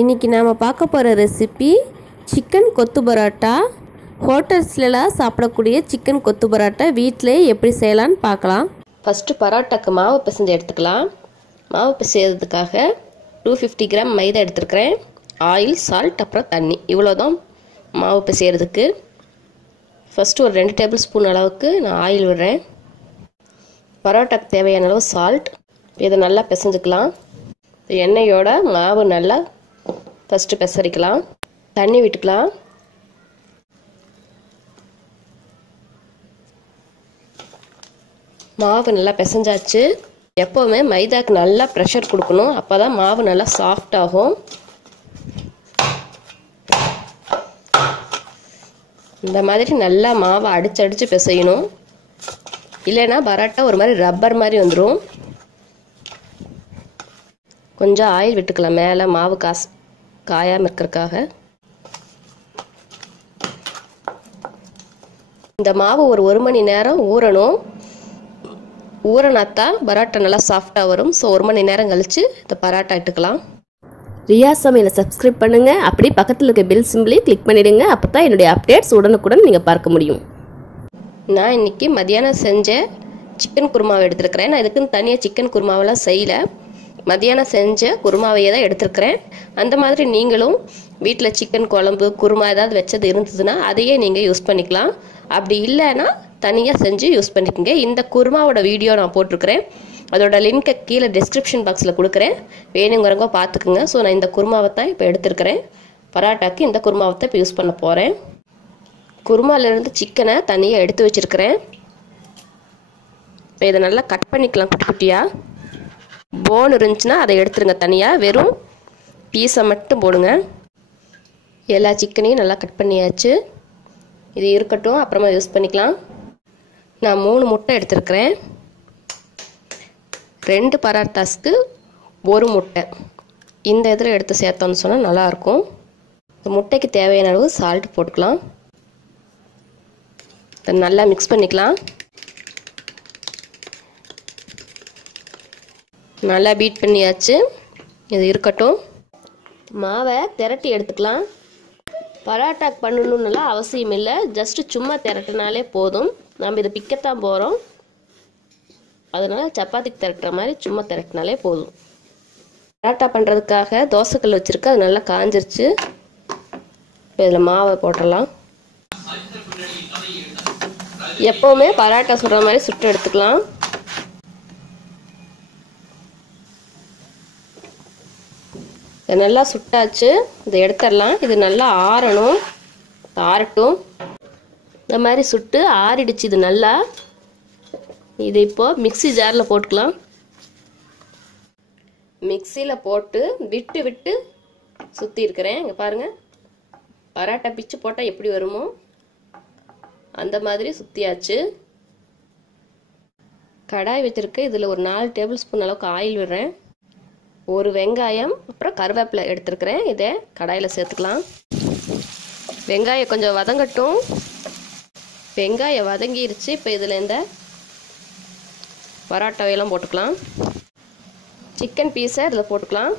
இன்றைக்கி நாம் பார்க்க போகிற ரெசிபி சிக்கன் கொத்து பரோட்டா. ஹோட்டல்ஸ்லாம் சாப்பிடக்கூடிய சிக்கன் கொத்து பரோட்டா வீட்டிலே எப்படி செய்யலான்னு பார்க்கலாம். ஃபஸ்ட்டு பரோட்டாக்கு மாவு பிசைஞ்சு எடுத்துக்கலாம். மாவு பிசைறதுக்காக 250 கிராம் மைதா எடுத்துருக்கிறேன். ஆயில், சால்ட், அப்புறம் தண்ணி, இவ்வளோதான் மாவு பிசைறதுக்கு. ஃபஸ்ட்டு ஒரு 2 டேபிள் ஸ்பூன் அளவுக்கு நான் ஆயில் விடுறேன். பரோட்டாக்கு தேவையான அளவு சால்ட். இதை நல்லா பிசைஞ்சுக்கலாம். எண்ணெயோட மாவு நல்லா ஃபஸ்ட்டு பிசறிக்கலாம். தண்ணி விட்டுக்கலாம். மாவு நல்லா பிசைஞ்சாச்சு. எப்போவுமே மைதாக்கு நல்லா ப்ரெஷர் கொடுக்கணும், அப்போ தான் மாவு நல்லா சாஃப்ட் ஆகும். இந்த மாதிரி நல்லா மாவை அடித்து பிசையணும், இல்லைன்னா பரோட்டா ஒரு மாதிரி ரப்பர் மாதிரி வந்துடும். கொஞ்சம் ஆயில் விட்டுக்கலாம் மேலே மாவு காயாமல் இருக்கிறதுக்காக. இந்த மாவு ஒரு மணி நேரம் ஊறணும். ஊறனாத்தான் பரோட்டா நல்லா சாஃப்டாக வரும். ஸோ 1 மணி நேரம் கழித்து இந்த பரோட்டா இட்டுக்கலாம். ரியா சமையலை சப்ஸ்கிரைப் பண்ணுங்கள். அப்படி பக்கத்தில் இருக்க பெல் சிம்பிளையும் கிளிக் பண்ணிவிடுங்க. அப்போ தான் என்னுடைய அப்டேட்ஸ் உடனுக்குடன் நீங்கள் பார்க்க முடியும். நான் இன்றைக்கி மதியானம் செஞ்ச சிக்கன் குருமாவை எடுத்துருக்கிறேன். நான் இதுக்குன்னு தனியாக சிக்கன் குருமாவெல்லாம் செய்யலை. மதியானம் செஞ்ச குருமாவையே தான் எடுத்துருக்கிறேன். அந்த மாதிரி நீங்களும் வீட்டில் சிக்கன் குழம்பு குருமா ஏதாவது வச்சது இருந்ததுன்னா அதையே நீங்கள் யூஸ் பண்ணிக்கலாம். அப்படி இல்லைன்னா தனியாக செஞ்சு யூஸ் பண்ணிக்கோங்க. இந்த குருமாவோட வீடியோ நான் போட்டிருக்கிறேன். அதோட லிங்க்கை கீழே டிஸ்கிரிப்ஷன் பாக்ஸில் கொடுக்குறேன், வேணுங்கிறவங்க பார்த்துக்குங்க. ஸோ நான் இந்த குருமாவை தான் இப்போ எடுத்துருக்கிறேன். பரோட்டாக்கு இந்த குருமாவை தான் இப்போ யூஸ் பண்ண போகிறேன். குருமாவிலேருந்து சிக்கனை தனியாக எடுத்து வச்சுருக்கிறேன். இப்போ இதை நல்லா கட் பண்ணிக்கலாம் குட்டி குட்டியாக. போன் இருந்துச்சுன்னா அதை எடுத்துருங்க தனியாக, வெறும் பீஸை மட்டும் போடுங்க. எல்லா சிக்கனையும் நல்லா கட் பண்ணியாச்சு. இது இருக்கட்டும், அப்புறமா யூஸ் பண்ணிக்கலாம். நான் 3 முட்டை எடுத்துருக்கிறேன். 2 பரோட்டாஸ்க்கு 1 முட்டை இந்த இதில் எடுத்து சேர்த்தோன்னு சொன்னால் நல்லாயிருக்கும். இந்த முட்டைக்கு தேவையான அளவு சால்ட் போட்டுக்கலாம். இதை நல்லா மிக்ஸ் பண்ணிக்கலாம். நல்லா பீட் பண்ணியாச்சு. இது இருக்கட்டும். மாவை திரட்டி எடுத்துக்கலாம். பரோட்டாக்கு பண்ணணும்னுலாம் அவசியம் இல்லை, ஜஸ்ட்டு சும்மா திரட்டினாலே போதும். நம்ம இதை பிக்கத்தான் போகிறோம், அதனால் சப்பாத்திக்கு திரட்டுற மாதிரி சும்மா திரட்டினாலே போதும். பரோட்டா பண்ணுறதுக்காக தோசைக்கல் வச்சுருக்கு, அது நல்லா காஞ்சிருச்சு. இப்போ இதில் மாவை போட்டுடலாம். எப்போவுமே பரோட்டா சுடுற மாதிரி சுட்டு எடுத்துக்கலாம். இது நல்லா சுட்டாச்சு. இதை எடுத்துடலாம். இது நல்லா ஆறணும், ஆறட்டும். இந்த மாதிரி சுட்டு ஆறிடுச்சு இது நல்லா. இது இப்போது மிக்ஸி ஜாரில் போட்டுக்கலாம். மிக்ஸியில் போட்டு விட்டு விட்டு சுற்றி இருக்கிறேன். இங்கே பாருங்கள், பரோட்டா பிச்சு போட்டால் எப்படி வருமோ அந்த மாதிரி சுற்றியாச்சு. கடாய் வச்சுருக்கு. இதில் ஒரு 4 டேபிள் ஸ்பூன் அளவுக்கு ஆயில் விடுறேன். ஒரு வெங்காயம், அப்புறம் கருவேப்பிலை எடுத்துருக்கிறேன். இதை கடாயில் சேர்த்துக்கலாம். வெங்காயம் கொஞ்சம் வதங்கட்டும். வெங்காயம் வதங்கிருச்சு. இப்போ இதில் இந்த பரோட்டாவையெல்லாம் போட்டுக்கலாம். சிக்கன் பீஸை இதில் போட்டுக்கலாம்.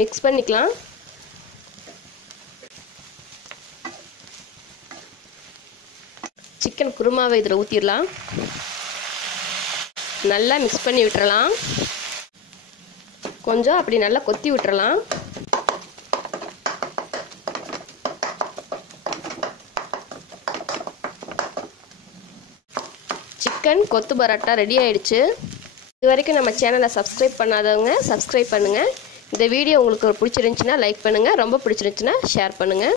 மிக்ஸ் பண்ணிக்கலாம். சிக்கன் குருமாவை இதில் ஊற்றிடலாம். நல்லா மிக்ஸ் பண்ணி விட்டுறலாம். கொஞ்சம் அப்படி நல்லா கொத்தி விட்டுறலாம். சிக்கன் கொத்து பரோட்டா ரெடி ஆயிடுச்சு. இது வரைக்கும் நம்ம சேனலை சப்ஸ்கிரைப் பண்ணாதவங்க சப்ஸ்கிரைப் பண்ணுங்கள். இந்த வீடியோ உங்களுக்கு பிடிச்சிருந்துச்சுன்னா லைக் பண்ணுங்கள், ரொம்ப பிடிச்சிருந்துச்சுன்னா ஷேர் பண்ணுங்கள்.